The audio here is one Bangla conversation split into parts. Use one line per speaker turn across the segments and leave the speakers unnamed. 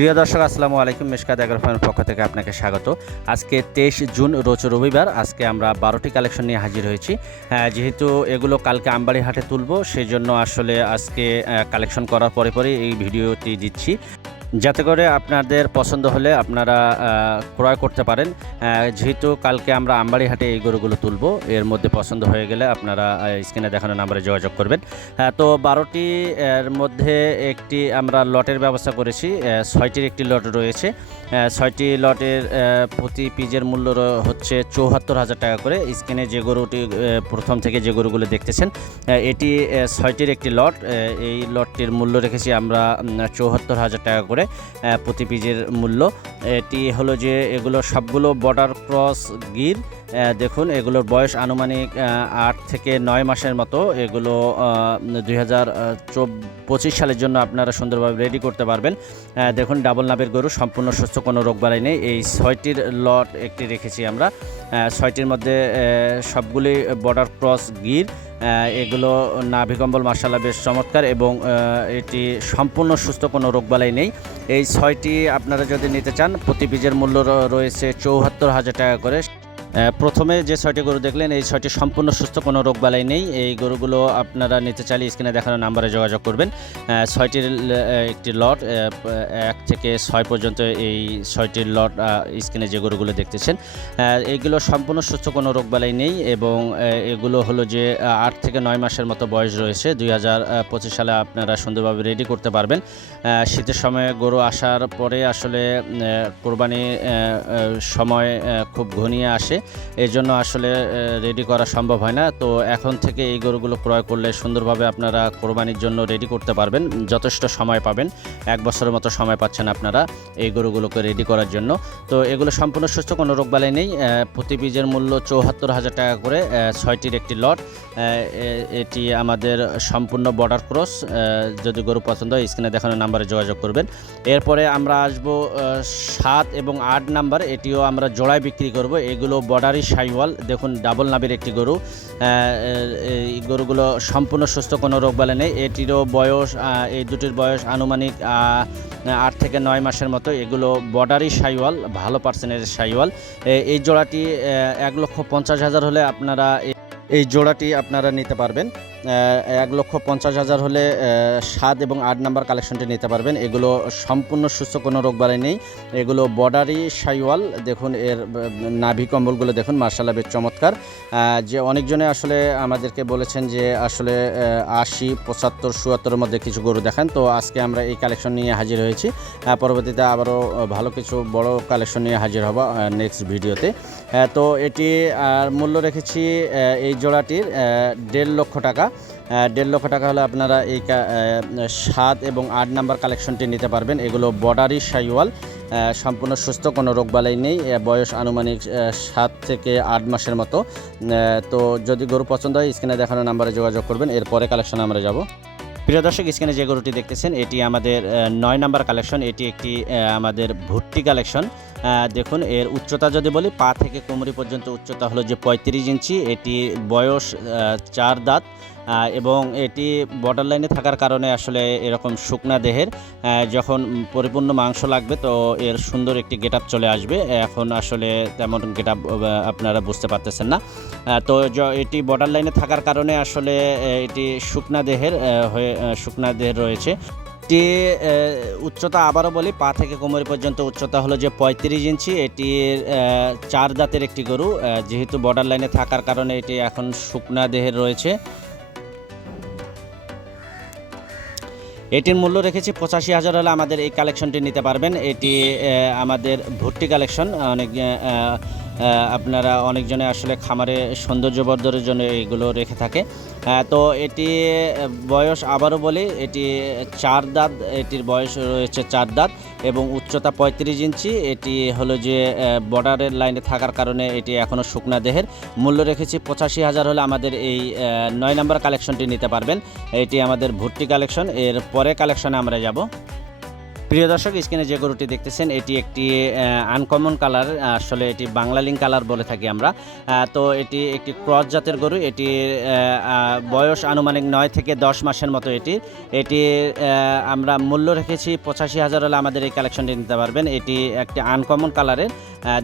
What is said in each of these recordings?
প্রিয় দর্শক আসসালামু আলাইকুম। মেশকাত এগারো ফার্মের পক্ষ থেকে আপনাকে স্বাগত। আজকে তেইশ জুন রোজ রবিবার আজকে আমরা বারোটি কালেকশন নিয়ে হাজির হয়েছি। হ্যাঁ, যেহেতু এগুলো কালকে আমবাড়ি হাটে তুলব সেই জন্য আসলে আজকে কালেকশন করার পরে পরে এই ভিডিওটি দিচ্ছি। যাতে করে আপনাদের পছন্দ হলে আপনারা ক্রয় করতে পারেন। যেহেতু কালকে আমরা আমবাড়ি হাটে এই গরুগুলো তুলবো, এর মধ্যে পছন্দ হয়ে গেলে আপনারা স্ক্রিনে দেখানো নাম্বারে যোগাযোগ করবেন। তো বারোটি, এর মধ্যে একটি আমরা লটের ব্যবস্থা করেছি ছয়টির একটি লট রয়েছে। ছয়টি লটের প্রতি পিজের মূল্য হচ্ছে চৌহাত্তর হাজার টাকা করে। স্ক্রিনে যে গরুটি প্রথম থেকে যে গরুগুলো দেখতেছেন এটি ছয়টির একটি লট। এই লটটির মূল্য রেখেছি আমরা চৌহাত্তর হাজার টাকা করে। আহ, প্রতি পিজের মূল্য। এটি হলো যে এগুলো সবগুলো বর্ডার ক্রস গির দেখুন, এগুলোর বয়স আনুমানিক আট থেকে নয় মাসের মতো। এগুলো দুই হাজার পঁচিশ সালের জন্য আপনারা সুন্দরভাবে রেডি করতে পারবেন। দেখুন, ডাবল নাবের গরু, সম্পূর্ণ সুস্থ, কোনো রোগ বালাই নেই। এই ছয়টির লট একটি রেখেছি আমরা। ছয়টির মধ্যে সবগুলি বর্ডার ক্রস গির। এগুলো নাভিকম্বল মার্শাল্লাহ বেশ চমৎকার এবং এটি সম্পূর্ণ সুস্থ, কোনো রোগবালাই নেই। এই ছয়টি আপনারা যদি নিতে চান, প্রতি বীজের মূল্য রয়েছে চৌহাত্তর হাজার টাকা করে। প্রথমে যে ছয়টি গরু দেখলেন, এই ছয়টি সম্পূর্ণ সুস্থ, কোনো রোগবালাই নেই। এই গরুগুলো আপনারা নিতে চাইলে স্ক্রিনে দেখানো নাম্বারে যোগাযোগ করবেন। ছয়টির একটি লট এক থেকে ছয় পর্যন্ত এই ছয়টির লট স্ক্রিনে যে গরুগুলো দেখতেছেন। এইগুলো সম্পূর্ণ সুস্থ, কোনো রোগবালাই নেই এবং এগুলো হলো যে আট থেকে নয় মাসের মতো বয়স রয়েছে। দুই হাজার পঁচিশ সালে আপনারা সুন্দরভাবে রেডি করতে পারবেন। শীতের সময় গরু আসার পরে আসলে কোরবানি সময় খুব ঘনিয়ে আসে। এই জন্য আসলে রেডি করা সম্ভব হয় না। তো এখন থেকে এই গরুগুলো ক্রয় করলে সুন্দরভাবে আপনারা কোরবানির জন্য রেডি করতে পারবেন। যথেষ্ট সময় পাবেন। এক বছরের মতো সময় পাচ্ছেন আপনারা এই গরুগুলোকে রেডি করার জন্য। তো এগুলো সম্পূর্ণ সুস্থ, কোনো রোগবালাই নেই। প্রতি বীজের মূল্য চৌহাত্তর হাজার টাকা করে ছয়টির একটি লট। এটি আমাদের সম্পূর্ণ বর্ডার ক্রস যদি গরু পছন্দ হয়, স্ক্রিনে দেখানো নাম্বারে যোগাযোগ করবেন। এরপরে আমরা আসব সাত এবং আট নাম্বার। এটিও আমরা জোড়ায় বিক্রি করব। এগুলো বর্ডারি সাইওয়াল। দেখুন, ডাবল নাবির একটি গরু। এই গরুগুলো সম্পূর্ণ সুস্থ, কোনো রোগ বলে নেই। এটিরও বয়স এই দুটির বয়স আনুমানিক আট থেকে নয় মাসের মতো। এগুলো বর্ডারি সাইওয়াল, ভালো পার্সেন্টের সাইওয়াল। এই জোড়াটি এক লক্ষ পঞ্চাশ হাজার হলে আপনারা এই জোড়াটি আপনারা নিতে পারবেন। এক লক্ষ পঞ্চাশ হাজার হলে সাত এবং আট নাম্বার কালেকশনটি নিতে পারবেন। এগুলো সম্পূর্ণ সুস্থ, কোনো রোগবালাই নেই। এগুলো বর্ডারি সাইওয়াল দেখুন, এর নাভি কম্বলগুলো দেখুন, মার্শাল্লাহ বেশ চমৎকার। যে অনেকজনে আসলে আমাদেরকে বলেছেন যে আসলে আশি, পঁচাত্তর চুয়াত্তরের মধ্যে কিছু গরু দেখান। তো আজকে আমরা এই কালেকশন নিয়ে হাজির হয়েছি। পরবর্তীতে আবারও ভালো কিছু বড় কালেকশন নিয়ে হাজির হব নেক্সট ভিডিওতে তো এটি আর মূল্য রেখেছি এই জোড়াটির দেড় লক্ষ টাকা। দেড় লক্ষ টাকা হলে আপনারা এই সাত এবং আট নাম্বার কালেকশনটি নিতে পারবেন। এগুলো বর্ডারি সাইওয়াল সম্পূর্ণ সুস্থ, কোনো রোগবালাই নেই বয়স আনুমানিক সাত থেকে আট মাসের মতো। তো যদি গরু পছন্দ হয়, স্ক্রিনে দেখানো নাম্বারে যোগাযোগ করবেন। এরপরে কালেকশনে আমরা যাব। প্রিয় দর্শক, স্ক্রিনে যে গরুটি দেখতেছেন, এটি আমাদের নয় নাম্বার কালেকশন। এটি একটি আমাদের ভর্তি কালেকশন। দেখুন, এর উচ্চতা যদি বলি, পা থেকে কোমরি পর্যন্ত উচ্চতা হলো যে পঁয়ত্রিশ ইঞ্চি। এটি বয়স চার দাঁত এবং এটি বর্ডার লাইনে থাকার কারণে আসলে এরকম শুকনা দেহের যখন পরিপূর্ণ মাংস লাগবে, তো এর সুন্দর একটি গেট চলে আসবে। এখন আসলে তেমন গেট আপনারা বুঝতে পারতেছেন না। তো এটি বর্ডার লাইনে থাকার কারণে আসলে এটি শুকনা দেহের হয়ে শুকনা দেহের রয়েছে। এটি উচ্চতা আবারও বলি, পা থেকে কোমর পর্যন্ত উচ্চতা হলো যে পঁয়ত্রিশ ইঞ্চি। এটির চার দাঁতের একটি গরু যেহেতু বর্ডার লাইনে থাকার কারণে এটি এখন শুকনা দেহের রয়েছে। এটির মূল্য রেখেছি পঁচাশি হাজার হলে আমাদের এই কালেকশনটি নিতে পারবেন। এটি আমাদের ভর্তি কালেকশন অনেক
আপনারা অনেকজনে আসলে খামারে সৌন্দর্যবর্ধনের জন্য এইগুলো রেখে থাকে। তো এটি বয়স আবারও বলি, এটি চার দাঁত, এটির বয়স রয়েছে চার দাঁত এবং উচ্চতা পঁয়ত্রিশ ইঞ্চি। এটি হলো যে বর্ডারের লাইনে থাকার কারণে এটি এখনও শুকনা দেহের। মূল্য রেখেছি পঁচাশি হাজার হলে আমাদের এই নয় নম্বর কালেকশনটি নিতে পারবেন। এটি আমাদের ভর্তি কালেকশন, এর পরে কালেকশনে আমরা যাব। প্রিয় দর্শক স্ক্রিনে যে গরুটি দেখতেছেন এটি একটি আনকমন কালার আসলে এটি বাংলালিং কালার বলে থাকি আমরা। তো এটি একটি ক্রস জাতের গরু এটি বয়স আনুমানিক নয় থেকে দশ মাসের মতো এটি। এটি আমরা মূল্য রেখেছি পঁচাশি হাজার হলে আমাদের এই কালেকশনটি নিতে পারবেন। এটি একটি আনকমন কালারের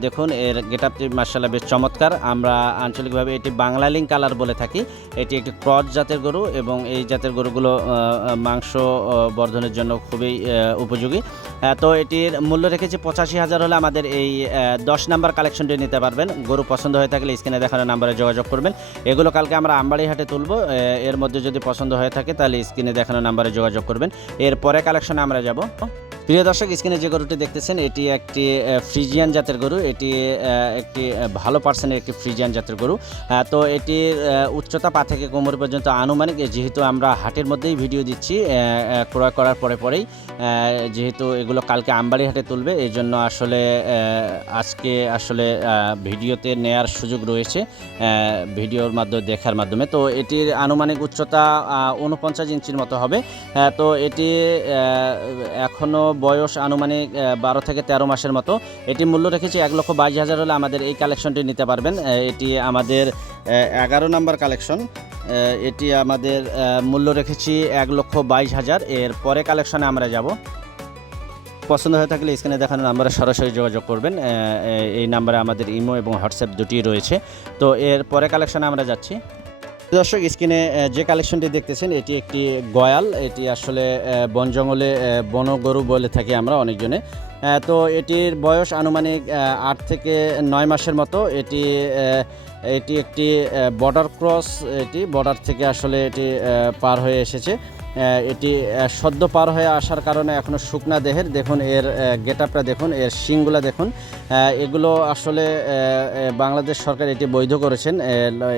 দেখুন এর গেটআপটি মার্শাল্লাহ বেশ চমৎকার। আমরা আঞ্চলিকভাবে এটি বাংলালিং কালার বলে থাকি। এটি একটি ক্রস জাতের গরু এবং এই জাতের গরুগুলো মাংস বর্ধনের জন্য খুবই আহ, উপযোগী তো এটির মূল্য রেখেছি পঁচাশি হাজার হলে আমাদের এই দশ নাম্বার কালেকশনটি নিতে পারবেন। গরু পছন্দ হয়ে থাকলে স্ক্রিনে দেখানো নাম্বারে যোগাযোগ করবেন। এগুলো কালকে আমরা আমবাড়ি হাটে তুলবো এর মধ্যে যদি পছন্দ হয়ে থাকে তাহলে স্ক্রিনে দেখানো নাম্বারে যোগাযোগ করবেন। এর পরে কালেকশনে আমরা যাব। প্রিয় দর্শক স্ক্রিনে যে গরুটি দেখতেছেন এটি একটি ফ্রিজিয়ান জাতের গরু। এটি একটি ভালো পার্সেন্টের একটি ফ্রিজিয়ান জাতের গরু। তো এটির উচ্চতা পা থেকে কোমর পর্যন্ত আনুমানিক যেহেতু আমরা হাটের মধ্যেই ভিডিও দিচ্ছি ক্রয় করার পরে পরেই যেহেতু এগুলো কালকে আমবাড়ি হাটে তুলবে এই জন্য আসলে আজকে আসলে ভিডিওতে নেয়ার সুযোগ রয়েছে ভিডিওর মাধ্যমে দেখার মাধ্যমে। তো এটির আনুমানিক উচ্চতা উনপঞ্চাশ ইঞ্চির মতো হবে। তো এটি আহ, এখনও বয়স আনুমানিক বারো থেকে তেরো মাসের মতো। এটি মূল্য রেখেছি এক লক্ষ বাইশ হাজার হলে আমাদের এই কালেকশনটি নিতে পারবেন। এটি আমাদের এগারো নাম্বার কালেকশন। এটি আমাদের মূল্য রেখেছি এক লক্ষ বাইশ হাজার। এর পরে কালেকশনে আমরা যাব। পছন্দ হয়ে থাকলে স্ক্রিনে দেখানো নাম্বারে সরাসরি যোগাযোগ করবেন। এই নাম্বারে আমাদের ইমো এবং হোয়াটসঅ্যাপ দুটি রয়েছে। তো এর পরে কালেকশনে আমরা যাচ্ছি। দর্শক, স্ক্রিনে যে কালেকশনটি দেখতেছেন, এটি একটি গয়াল। এটি আসলে বন জঙ্গলে বনগরু বন গরু বলে থাকি আমরা অনেকজনে। তো এটির বয়স আনুমানিক আট থেকে নয় মাসের মতো। এটি এটি একটি বর্ডার ক্রস এটি বর্ডার থেকে আসলে এটি পার হয়ে এসেছে। এটি সদ্য পার হয়ে আসার কারণে এখনও শুকনা দেহের, দেখুন এর গেট আপটা দেখুন, এর শিংগুলা দেখুন। এগুলো আসলে বাংলাদেশ সরকার এটি বৈধ করেছেন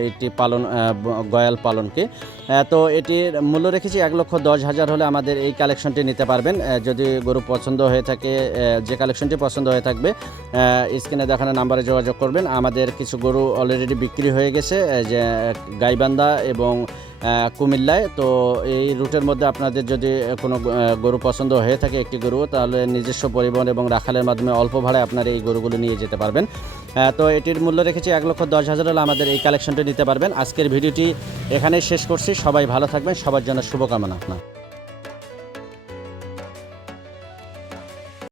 এটি পালন গয়াল পালনকে। তো এটির মূল্য রেখেছি এক লক্ষ দশ হাজার হলে আমাদের এই কালেকশনটি নিতে পারবেন। যদি গরু পছন্দ হয়ে থাকে যে কালেকশনটি পছন্দ হয়ে থাকবে স্ক্রিনে দেখানো নাম্বারে যোগাযোগ করবেন। আমাদের কিছু গরু অলরেডি বিক্রি হয়ে গেছে যে গাইবান্ধা এবং কুমিল্লায়। তো এই রুটের মধ্যে আপনাদের যদি কোনো গরু পছন্দ হয়ে থাকে একটি গরু, তাহলে নিজস্ব পরিবহন এবং রাখালের মাধ্যমে অল্প ভাড়ায় আপনারা এই গরুগুলো নিয়ে যেতে পারবেন। তো এটির মূল্য রেখেছি এক লক্ষ দশ হাজার হলে আমাদের এই কালেকশনটি নিতে পারবেন। আজকের ভিডিওটি এখানেই শেষ করছি। সবাই ভালো থাকবেন। সবার জন্য শুভকামনা আপনার।